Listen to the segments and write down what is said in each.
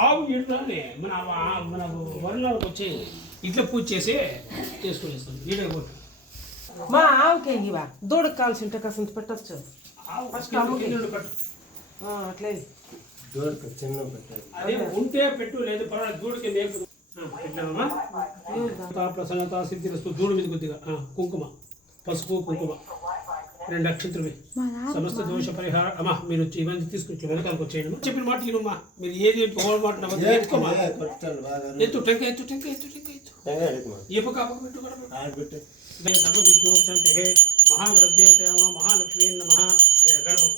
ఆవు ఇట్లానే మన వరణాలకు వచ్చి ఇట్లా పూజ చేసి చేసుకునేస్తాం ఈడ కొట్టు మా ఆవుకే ఇవా దూడకు కాల్సి ఉంటే కాసంత పెట్టచ్చు అట్లే అదే ఉంటే పెట్టు లేదు పర్వాలేదు దూడికి మేకు పెట్టామమ్మా ప్రసన్నత సిద్ధిరస్తు దూడు మీద కొద్దిగా కుంకుమ పసుపు కుంకుమ 2 అక్షంతలు సమస్త దోష పరిహార అమ్మా మీరు వచ్చి ఇవన్నీ తీసుకొచ్చి వెనకాలకు వచ్చేయండి చెప్పిన మాట వినమ్మా మీరు ఏది మాట ఎత్తుకోమా ఎత్తు టెంక ఎత్తు టెంక ఎత్తు టెంక ఎత్తు ఏ పక్క పెట్టు సర్వవిఘ్నోపశాంతే మహాగణదేవతయామ మహాలక్ష్మీ నమః ఏడ గణపం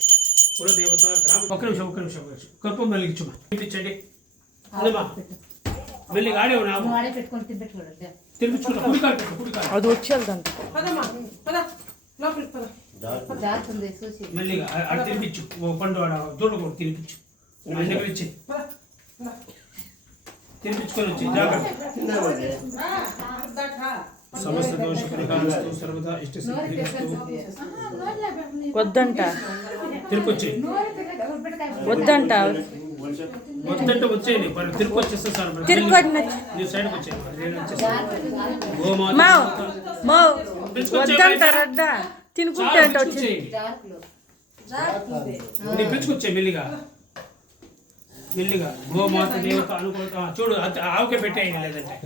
కులదేవత గ్రామ ఒక్క నిమిషం కర్పం వెలిగించమ్మా తినిపించండి అదేమా మెల్లిగా ఆడేవు నా తినిపించుకుంటా అది వచ్చేదంట మెల్లిగా అది తినిపించు పండు ఆడ దూడ కూడా తినిపించు ఆయన దగ్గర ఇచ్చి తినిపించుకొని వచ్చి జాగ్రత్త సమస్త దోష పరిహారస్తు సర్వదా ఇష్ట సిద్ధిరస్తు వద్దంట తిరుపొచ్చి వద్దంట వద్దంటే వచ్చేయండి తిరుపతి వచ్చేస్తా సార్ నీ సైడ్కి వచ్చేయండి వద్దంటారద్దా తినుకుంటే పిలుచుకొచ్చే మెల్లిగా గోమాత దేవత అనుకూలత చూడు ఆవుకే పెట్టేయండి లేదంటే